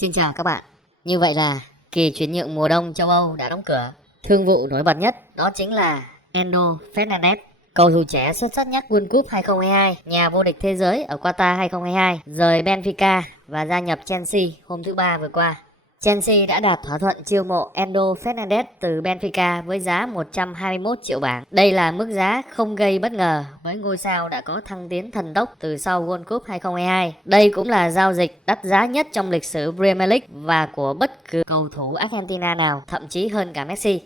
Xin chào các bạn. Như vậy là kỳ chuyển nhượng mùa đông châu Âu đã đóng cửa. Thương vụ nổi bật nhất đó chính là Enzo Fernandez, cầu thủ trẻ xuất sắc nhất World Cup 2022, nhà vô địch thế giới ở Qatar 2022, rời Benfica và gia nhập Chelsea hôm thứ Ba vừa qua. Chelsea đã đạt thỏa thuận chiêu mộ Enzo Fernandez từ Benfica với giá 121 triệu bảng. Đây là mức giá không gây bất ngờ với ngôi sao đã có thăng tiến thần tốc từ sau World Cup 2022. Đây cũng là giao dịch đắt giá nhất trong lịch sử Premier League và của bất cứ cầu thủ Argentina nào, thậm chí hơn cả Messi.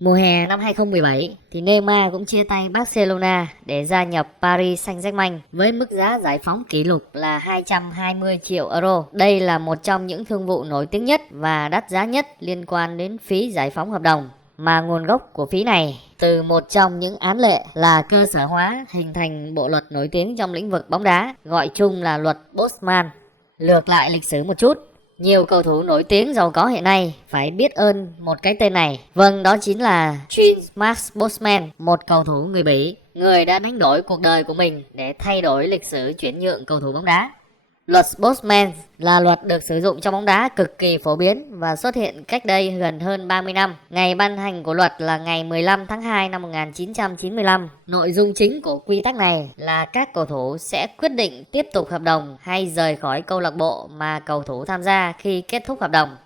Mùa hè năm 2017 thì Neymar cũng chia tay Barcelona để gia nhập Paris Saint-Germain với mức giá giải phóng kỷ lục là 220 triệu euro. Đây là một trong những thương vụ nổi tiếng nhất và đắt giá nhất liên quan đến phí giải phóng hợp đồng, mà nguồn gốc của phí này từ một trong những án lệ là cơ sở hóa hình thành bộ luật nổi tiếng trong lĩnh vực bóng đá, gọi chung là luật Bosman. Lược lại lịch sử một chút, nhiều cầu thủ nổi tiếng giàu có hiện nay phải biết ơn một cái tên này. Vâng, đó chính là Jean-Marc Bosman, một cầu thủ người Bỉ, người đã đánh đổi cuộc đời của mình để thay đổi lịch sử chuyển nhượng cầu thủ bóng đá. Luật Bosman là luật được sử dụng trong bóng đá cực kỳ phổ biến và xuất hiện cách đây gần hơn 30 năm. Ngày ban hành của luật là ngày 15 tháng 2 năm 1995. Nội dung chính của quy tắc này là các cầu thủ sẽ quyết định tiếp tục hợp đồng hay rời khỏi câu lạc bộ mà cầu thủ tham gia khi kết thúc hợp đồng.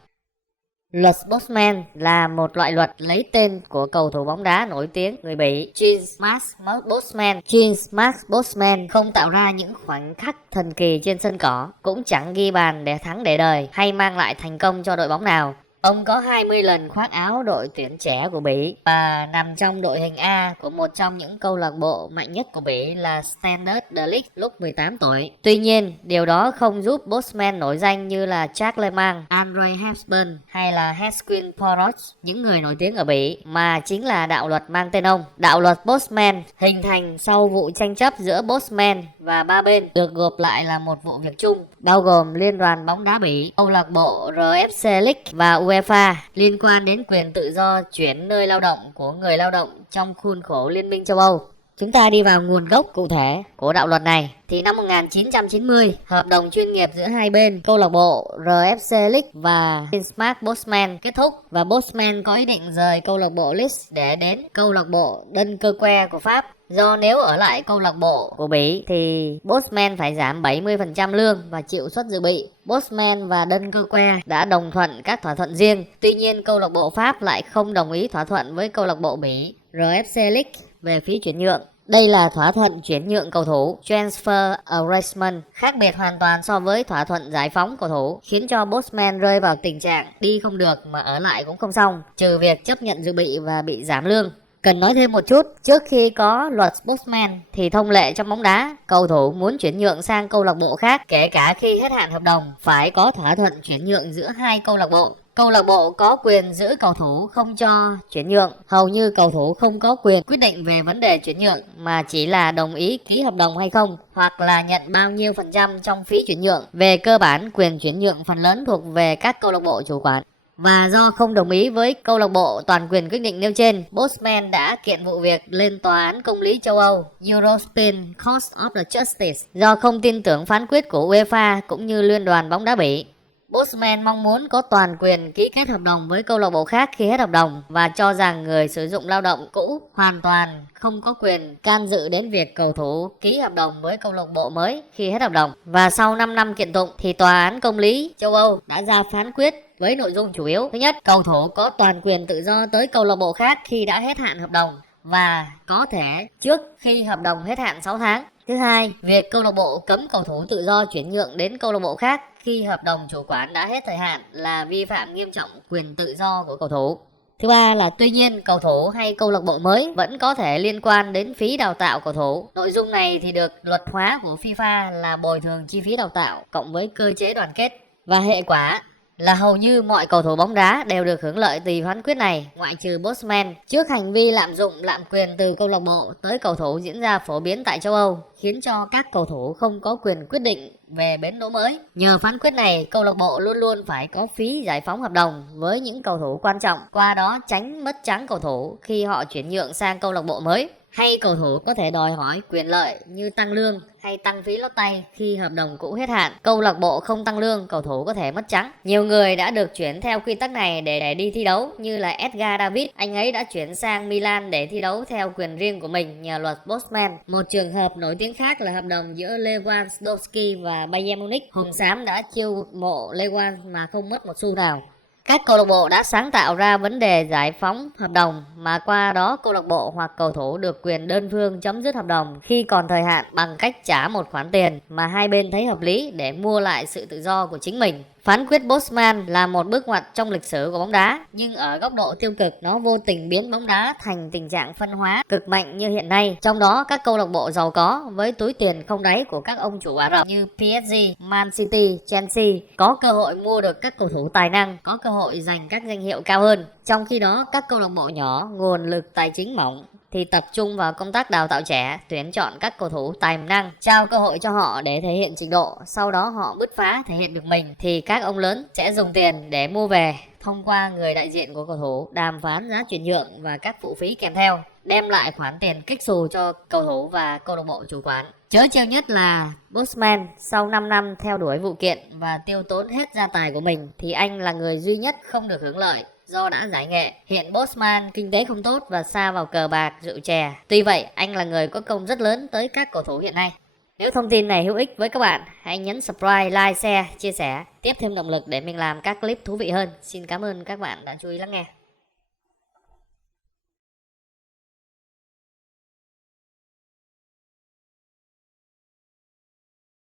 Luật Bosman là một loại luật lấy tên của cầu thủ bóng đá nổi tiếng người Bỉ Jean-Marc Bosman. Jean-Marc Bosman không tạo ra những khoảnh khắc thần kỳ trên sân cỏ, cũng chẳng ghi bàn để thắng để đời hay mang lại thành công cho đội bóng nào. Ông có 20 lần khoác áo đội tuyển trẻ của Bỉ và nằm trong đội hình A của một trong những câu lạc bộ mạnh nhất của Bỉ là Standard Liège lúc 18 tuổi. Tuy nhiên, điều đó không giúp Bosman nổi danh như là Jacques Lehmann, Andre Hepburn hay là Hesquin Poros, những người nổi tiếng ở Bỉ, mà chính là đạo luật mang tên ông. Đạo luật Bosman hình thành sau vụ tranh chấp giữa Bosman và ba bên, được gộp lại là một vụ việc chung, bao gồm Liên đoàn bóng đá Bỉ, câu lạc bộ RFC League và UEFA, liên quan đến quyền tự do chuyển nơi lao động của người lao động trong khuôn khổ Liên minh châu Âu. Chúng ta đi vào nguồn gốc cụ thể của đạo luật này. Thì năm 1990, hợp đồng chuyên nghiệp giữa hai bên, câu lạc bộ RFC League và Jean-Marc Bosman kết thúc và Bosman có ý định rời câu lạc bộ Leeds để đến câu lạc bộ Dunkerque của Pháp. Do nếu ở lại câu lạc bộ của Bỉ thì Bosman phải giảm 70% lương và chịu suất dự bị. Bosman và Dunkerque đã đồng thuận các thỏa thuận riêng. Tuy nhiên, câu lạc bộ Pháp lại không đồng ý thỏa thuận với câu lạc bộ Bỉ RFC League về phí chuyển nhượng. Đây là thỏa thuận chuyển nhượng cầu thủ Transfer Arrangement, khác biệt hoàn toàn so với thỏa thuận giải phóng cầu thủ, khiến cho Bosman rơi vào tình trạng đi không được mà ở lại cũng không xong, trừ việc chấp nhận dự bị và bị giảm lương. Cần nói thêm một chút, trước khi có luật Bosman thì thông lệ trong bóng đá, cầu thủ muốn chuyển nhượng sang câu lạc bộ khác, kể cả khi hết hạn hợp đồng, phải có thỏa thuận chuyển nhượng giữa hai câu lạc bộ. Câu lạc bộ có quyền giữ cầu thủ không cho chuyển nhượng. Hầu như cầu thủ không có quyền quyết định về vấn đề chuyển nhượng mà chỉ là đồng ý ký hợp đồng hay không, hoặc là nhận bao nhiêu phần trăm trong phí chuyển nhượng. Về cơ bản, quyền chuyển nhượng phần lớn thuộc về các câu lạc bộ chủ quản. Và do không đồng ý với câu lạc bộ toàn quyền quyết định nêu trên, Bosman đã kiện vụ việc lên Tòa án Công lý châu Âu European Court of Justice do không tin tưởng phán quyết của UEFA cũng như Liên đoàn bóng đá Bỉ. Bosman mong muốn có toàn quyền ký kết hợp đồng với câu lạc bộ khác khi hết hợp đồng và cho rằng người sử dụng lao động cũ hoàn toàn không có quyền can dự đến việc cầu thủ ký hợp đồng với câu lạc bộ mới khi hết hợp đồng. Và sau 5 năm kiện tụng thì Tòa án Công lý châu Âu đã ra phán quyết với nội dung chủ yếu. Thứ nhất, cầu thủ có toàn quyền tự do tới câu lạc bộ khác khi đã hết hạn hợp đồng và có thể trước khi hợp đồng hết hạn 6 tháng. Thứ hai, việc câu lạc bộ cấm cầu thủ tự do chuyển nhượng đến câu lạc bộ khác khi hợp đồng chủ quản đã hết thời hạn là vi phạm nghiêm trọng quyền tự do của cầu thủ. Thứ ba là tuy nhiên cầu thủ hay câu lạc bộ mới vẫn có thể liên quan đến phí đào tạo cầu thủ. Nội dung này thì được luật hóa của FIFA là bồi thường chi phí đào tạo cộng với cơ chế đoàn kết. Và hệ quả là hầu như mọi cầu thủ bóng đá đều được hưởng lợi từ phán quyết này, ngoại trừ Bosman. Trước hành vi lạm dụng lạm quyền từ câu lạc bộ tới cầu thủ diễn ra phổ biến tại châu Âu, khiến cho các cầu thủ không có quyền quyết định về bến đỗ mới. Nhờ phán quyết này, câu lạc bộ luôn luôn phải có phí giải phóng hợp đồng với những cầu thủ quan trọng, qua đó tránh mất trắng cầu thủ khi họ chuyển nhượng sang câu lạc bộ mới. Hay cầu thủ có thể đòi hỏi quyền lợi như tăng lương hay tăng phí lót tay khi hợp đồng cũ hết hạn. Câu lạc bộ không tăng lương, cầu thủ có thể mất trắng. Nhiều người đã được chuyển theo quy tắc này để đi thi đấu, như là Edgar David. Anh ấy đã chuyển sang Milan để thi đấu theo quyền riêng của mình nhờ luật Bosman. Một trường hợp nổi tiếng khác là hợp đồng giữa Lewandowski và Bayern Munich. Hồng xám đã chiêu mộ Lewand mà không mất một xu nào. Các câu lạc bộ đã sáng tạo ra vấn đề giải phóng hợp đồng, mà qua đó câu lạc bộ hoặc cầu thủ được quyền đơn phương chấm dứt hợp đồng khi còn thời hạn bằng cách trả một khoản tiền mà hai bên thấy hợp lý để mua lại sự tự do của chính mình. Phán quyết Bosman là một bước ngoặt trong lịch sử của bóng đá, nhưng ở góc độ tiêu cực, nó vô tình biến bóng đá thành tình trạng phân hóa cực mạnh như hiện nay. Trong đó, các câu lạc bộ giàu có với túi tiền không đáy của các ông chủ Ả Rập như PSG, Man City, Chelsea có cơ hội mua được các cầu thủ tài năng, có cơ hội giành các danh hiệu cao hơn. Trong khi đó, các câu lạc bộ nhỏ, nguồn lực tài chính mỏng thì tập trung vào công tác đào tạo trẻ, tuyển chọn các cầu thủ tài năng, trao cơ hội cho họ để thể hiện trình độ, sau đó họ bứt phá thể hiện được mình thì các ông lớn sẽ dùng tiền để mua về thông qua người đại diện của cầu thủ, đàm phán giá chuyển nhượng và các phụ phí kèm theo, đem lại khoản tiền kích xù cho cầu thủ và câu lạc bộ chủ quán. Trớ trêu nhất là Bosman sau 5 năm theo đuổi vụ kiện và tiêu tốn hết gia tài của mình thì anh là người duy nhất không được hưởng lợi do đã giải nghệ. Hiện Bosman kinh tế không tốt và sa vào cờ bạc, rượu chè. Tuy vậy, anh là người có công rất lớn tới các cầu thủ hiện nay. Nếu thông tin này hữu ích với các bạn, hãy nhấn subscribe, like, share, chia sẻ, tiếp thêm động lực để mình làm các clip thú vị hơn. Xin cảm ơn các bạn đã chú ý lắng nghe.